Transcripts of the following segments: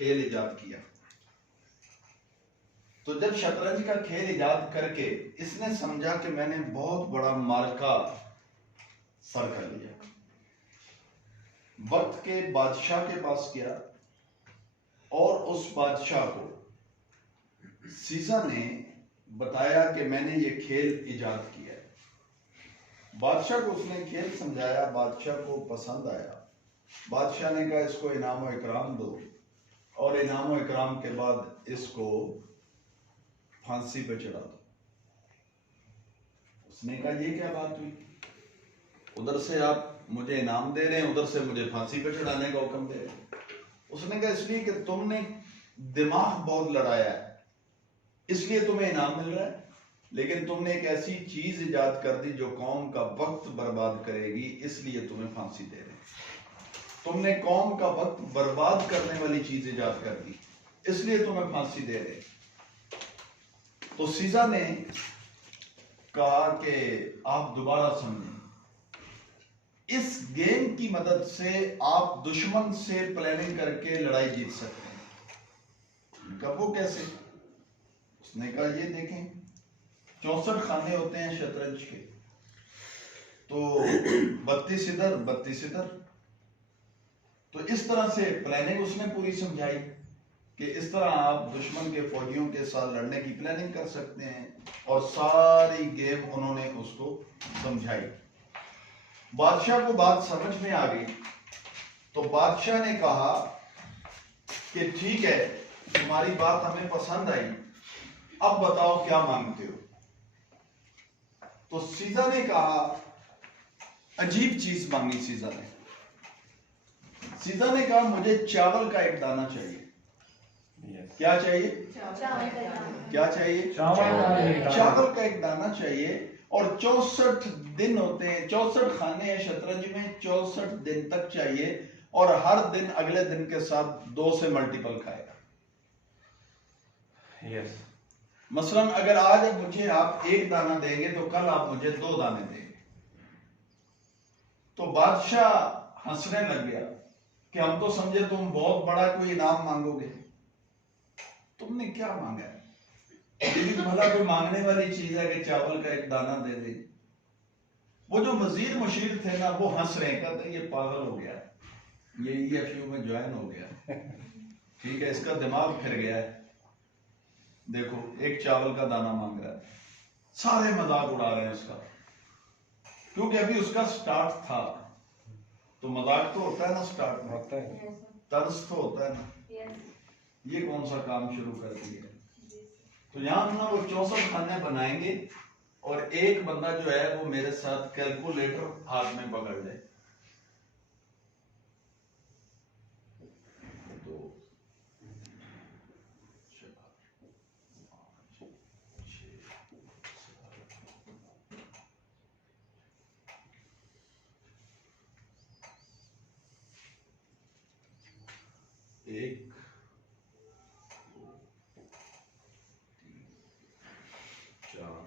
खेल इजाद किया। तो जब शतरंज का खेल इजाद करके इसने समझा कि मैंने बहुत बड़ा मार्का सर कर लिया, वक्त के बादशाह के पास गया और उस बादशाह को सीसा ने बताया कि मैंने ये खेल इजाद किया है। बादशाह को उसने खेल समझाया, बादशाह को पसंद आया। बादशाह ने कहा इसको इनाम और इकराम दो, और इनाम और इकराम के बाद इसको फांसी पे चढ़ा दो। उसने कहा ये क्या बात हुई, उधर से आप मुझे इनाम दे रहे हैं, उधर से मुझे फांसी पे चढ़ाने का हुक्म दे रहे हैं। उसने कहा इसलिए कि तुमने दिमाग बहुत लड़ाया है, इसलिए तुम्हें इनाम मिल रहा है, लेकिन तुमने एक ऐसी चीज इजाद कर दी जो कौम का वक्त बर्बाद करेगी, इसलिए तुम्हें फांसी दे रहे हैं। तुमने कौम का वक्त बर्बाद करने वाली चीज इजाद कर दी, इसलिए तुम्हें फांसी दे रहे हैं। तो सीसा ने कहा कि आप दोबारा समझें, इस गेम की मदद से आप दुश्मन से प्लानिंग करके लड़ाई जीत सकते हैं। कब, वो कैसे? उसने कहा ये देखें, 64 खाने होते हैं शतरंज के, तो 32 इधर 32 इधर। तो इस तरह से प्लानिंग उसने पूरी समझाई कि इस तरह आप दुश्मन के फौजियों के साथ लड़ने की प्लानिंग कर सकते हैं, और सारी गेम उन्होंने उसको समझाई। बादशाह को बात समझ में आ गई, तो बादशाह ने कहा कि ठीक है, तुम्हारी बात हमें पसंद आई, अब बताओ क्या मांगते हो। तो सीसा ने कहा, अजीब चीज मांगी सीसा ने। सीसा ने कहा मुझे चावल का एक दाना चाहिए। क्या चाहिए? क्या चाहिए? चावल का एक दाना चाहिए। और 64 दिन होते हैं, 64 खाने हैं शतरंज में, 64 दिन तक चाहिए, और हर दिन अगले दिन के साथ 2 से मल्टीपल खाएगा। यस। मसलन अगर आज मुझे आप 1 दाना देंगे तो कल आप मुझे 2 दाने देंगे। तो बादशाह हंसने लग गया कि हम तो समझे तुम बहुत बड़ा कोई इनाम मांगोगे, तुमने क्या मांगा है? ये तो भला कोई मांगने वाली चीज है कि चावल का एक दाना दे दे। वो जो वजीर मुशीर थे ना, वो हंस रहे, कहते ये पागल हो गया, ये EFU में ज्वाइन हो गया, ठीक है, इसका दिमाग फिर गया है, देखो एक चावल का दाना मांग रहा है। सारे मजाक उड़ा रहे हैं उसका, क्योंकि अभी उसका स्टार्ट था। तो मजाक तो होता है ना, स्टार्ट में होता है, तर्स तो होता है ना, ये कौन सा काम शुरू कर दिया। तो यहां ना वो 64 खाने बनाएंगे, और एक बंदा जो है वो मेरे साथ कैलकुलेटर हाथ में पकड़ ले। तो 1 4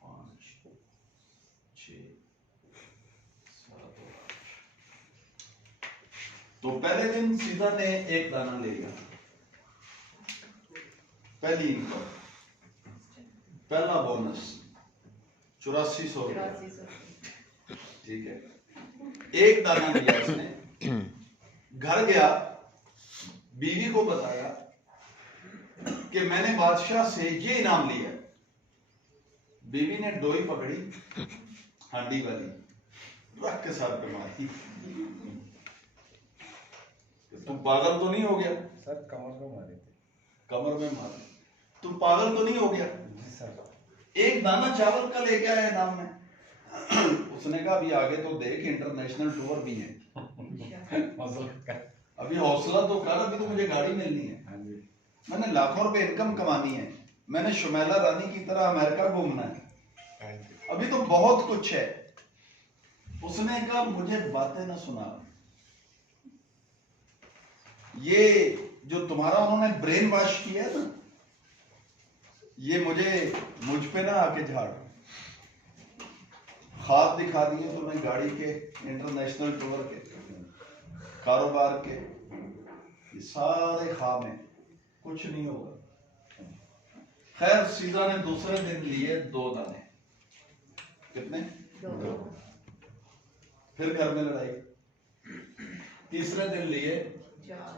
5 6 7 8। तो पहले दिन सीधा ने 1 दाना ले लिया, पहली इनकम, पहला बोनस 8400 रुपया, ठीक है। 1 दाना दिया उसने, घर गया, बीवी को बताया कि मैंने बादशाह से ये इनाम लिया। बीवी ने डोई पकड़ी, हांडी वाली, रख के साथ पे मारी। तुम पागल तो नहीं हो गया? सर कमर में मारे थे। कमर में मारे, तुम पागल तो नहीं हो गया? जी सर। 1 दाना चावल का लेके आया इनाम में। उसने कहा अभी आगे तो देख, इंटरनेशनल टूर भी है, अभी हौसला तो कर, अभी तो मुझे गाड़ी मिलनी है, मैंने लाखों रुपए इनकम कमानी है, मैंने शुमैला रानी की तरह अमेरिका घूमना है, अभी तो बहुत कुछ है। उसने कहा मुझे बातें ना सुना, ये जो तुम्हारा उन्होंने ब्रेन वॉश किया है ना, ये मुझ पे ना आके झाड़। खाद दिखा दिए तुम्हें गाड़ी के, इंटरनेशनल टूर के, कारोबार के, ये सारे ख्वाब में, कुछ नहीं होगा। खैर सीधा ने दूसरे दिन लिए 2 दाने। कितने? 2। फिर घर में लड़ाई। तीसरे दिन लिए 4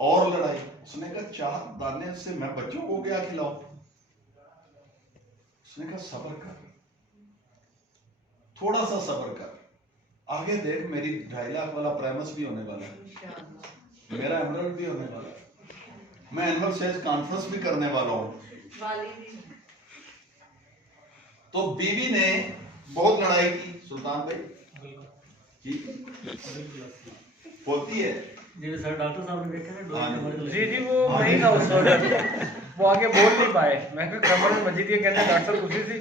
और लड़ाई। उसने कहा 4 दाने से मैं बच्चों को क्या खिलाऊं? उसने कहा सब्र कर, थोड़ा सा सब्र कर, आगे देख मेरी 2.5 लाख वाला प्राइमस भी होने वाला है, मेरा एमरल्ड भी होने वाला है, मैं एनुअल सेल्स कॉन्फ्रेंस भी करने वाला हूं। तो बीवी ने बहुत लड़ाई की। सुल्तान भाई होती है जी सर, डॉक्टर साहब ने देखा ना जी जी वो नहीं था उस वक्त, वो आगे बोल नहीं पाए। मैं कमर में मस्जिद ये कहते डॉक्टर खुशी थी,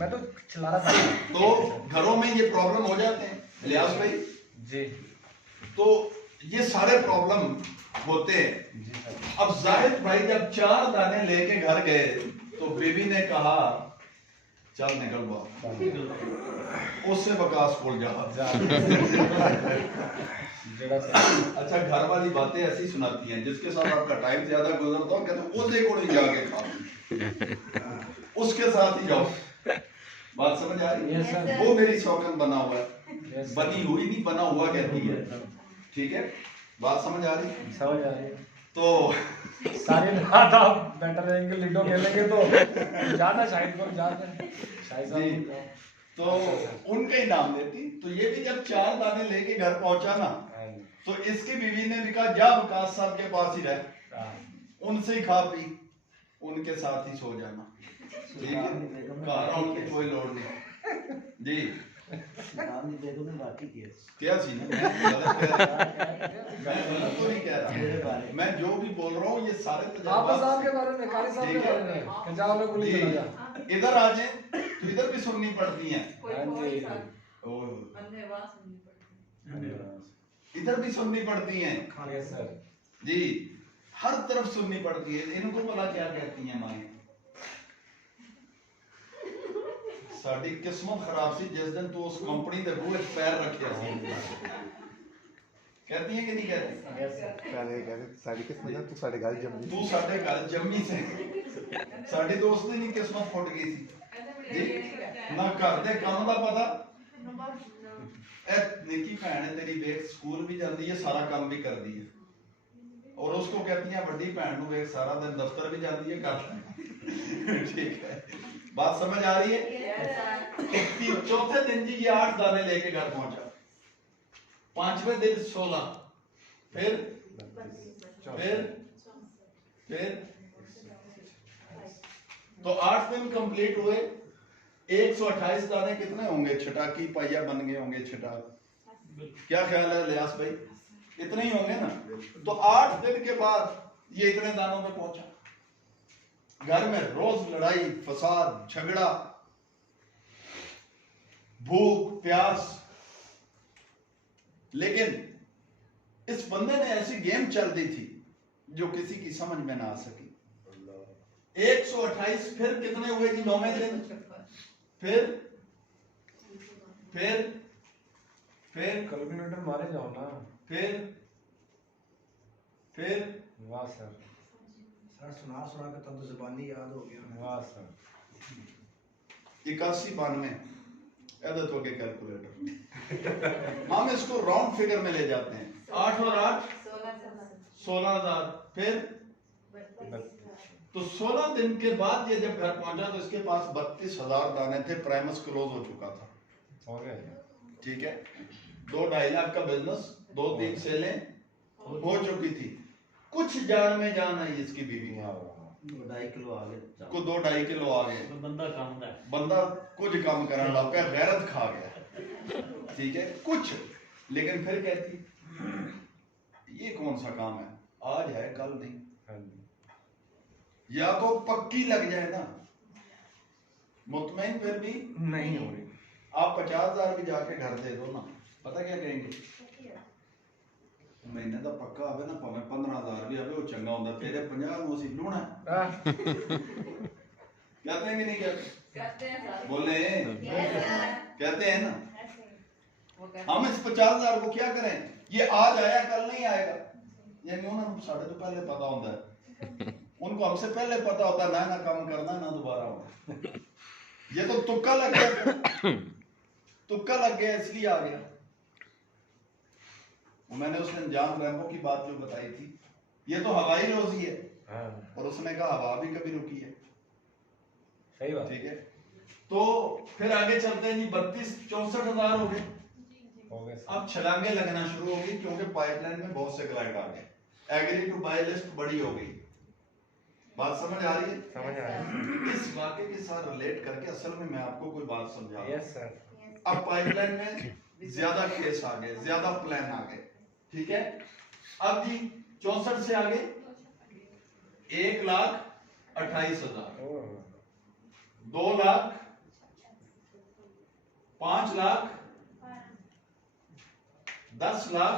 मैं तो चला रहा था। तो घरों में ये प्रॉब्लम हो जाते हैं इलियास भाई जी। तो ये सारे प्रॉब्लम होते हैं। अब जाहिद भाई जब 4 दाने लेके घर गए तो बीबी ने कहा चल निकल बाहर, उससे बकवास बोल जा। अच्छा घर वाली बातें ऐसी सुनाती हैं जिसके साथ आपका टाइम ज्यादा गुजरता हो, कहते वो देखो नहीं जाके खा, उसके साथ ही जाओ। बात समझ आ रही है? वो मेरी शौकन बना हुआ है, बनी हुई नहीं बना हुआ कहती है। ठीक है, बात समझ आ रही है? समझ आ रही है। तो सारे रात आप बेटर रहेंगे, लिडो खेलेंगे तो ज्यादा शाहिद को ज्यादा शाहिद तो उनका ही नाम लेती। तो ये भी जब 4 दाने लेके घर पहुंचा ना तो इसकी बीवी ने भी कहा जा वकास साहब के पास ही रह, उनसे ही खा पी, उनके साथ ही सो जाना। ठीक है, कारण की कोई लोड़ नहीं जी। क्या सीन है? मैं गलत तो नहीं कह रहा, मैं जो भी बोल रहा हूँ ये सारे आपस साहब के बारे में, कारी साहब के बारे में कि जाओ लोग गोली चला जा। इधर आ जाए तो इधर भी सुननी पड़ती है, इधर भी सुननी पड़ती है जी, हर तरफ सुननी पड़ती है। इनको पता क्या कहती हैं माएं? साड़ी किस्मत खराब सी जिस दिन तू उस कंपनी के बूहे पैर रखे सी। कहती है कि नहीं कहती? साड़ी किस्मत है, तू साढ़े घर जम्मी, तू साढ़े घर जम्मी से साड़ी दोस्त दी नहीं किस्मत फुट गई सी जी। ना घर दे काम दा पता, ए निकी भैन है तेरी देख स्कूल भी जाती है, सारा काम भी कर दी है, और उसको कहती है बड़ी भैन नु एक सारा दिन दफ्तर भी जाती है कर। ठीक है, बात समझ आ रही है? चौथे दिन जी ये 8 दाने लेके घर पहुंचा, 5वें दिन 16, फिर तो 8 दिन कंप्लीट हुए। 128 दाने कितने होंगे? छटाकी पाइया बन गए होंगे छटा। क्या ख्याल है इलियास भाई? इतने ही होंगे ना। तो 8 दिन के बाद ये इतने दानों में पहुंचा। घर में रोज लड़ाई फसाद झगड़ा भूख प्यास, लेकिन इस बंदे ने ऐसी गेम चल दी थी जो किसी की समझ में ना आ सकी। 128 फिर कितने हुए जी? 9वें दिन फिर कैलकुलेटर मारे जाओ ना। फिर वाह सर, सुना के तब तो ज़बानी याद हो गया। वाह सर। 81 92 ऐसा तो के कैलकुलेटर हम इसको राउंड फिगर में ले जाते हैं। 8 और 8 16,000। फिर तो 16 दिन के बाद ये जब घर पहुंचा तो इसके पास 32,000 दाने थे। प्राइमस क्लोज हो चुका था, हो गया। ठीक है, 2-2.5 लाख का बिजनेस, 2-3 सेलें हो चुकी थी। कुछ जान में जान आई इसकी बीवी, 2.5 किलो आ गए, को 2-2.5 किलो आ गए। बंदा कुछ काम करने लग गया, गैरत खा गया। ठीक है, कुछ, लेकिन फिर कहती ये कौन सा काम है, आज है कल नहीं। या तो पक्की लग जाए ना, मुतमईन फिर भी नहीं हो रही। आप 50,000 भी जाके घर दे दो ना, पता क्या कहेंगे? महीने का पक्का आवे ना, भावे 15,000 भी आवे, वो चंगा होता। तेरे 50 नु ਅਸੀਂ लूना कहते हैं कि नहीं कहते हैं? बोले कहते हैं ना। हम इस 50,000 को क्या करें? ये आज आया कल नहीं आएगा। यानी उन्होंने साढ़े तो पहले पता होता है, उनको हमसे पहले पता होता है ना काम करना ना दोबारा होना। ये तो तुक्का लग गया, तुक्का लग गया इसलिए आ गया। वो मैंने उसने जान रैम्बो की बात जो बताई थी, ये तो हवाई रोजी है। हाँ और उसने कहा हवा भी कभी रुकी है। सही बात ठीक है, तो फिर आगे चलते हैं जी। 32-64 हजार हो गए। हो गए सर। अब छलांगे लगना शुरू होगी क्योंकि पाइपलाइन में बहुत से क्लाइंट आ गए, एग्री टू बाय लिस्ट बड़ी हो गई। बात समझ आ रही है? समझ आ रहा है। इस वाक्य के साथ रिलेट करके असल में मैं आपको कोई बात समझा रहा हूं। Yes sir. अब पाइपलाइन में ज्यादा केस आ गए, ज्यादा प्लान आ गए। ठीक है, अब जी 64 से आगे 1,28,000, ओह, 2 लाख, 5 लाख, 10 लाख,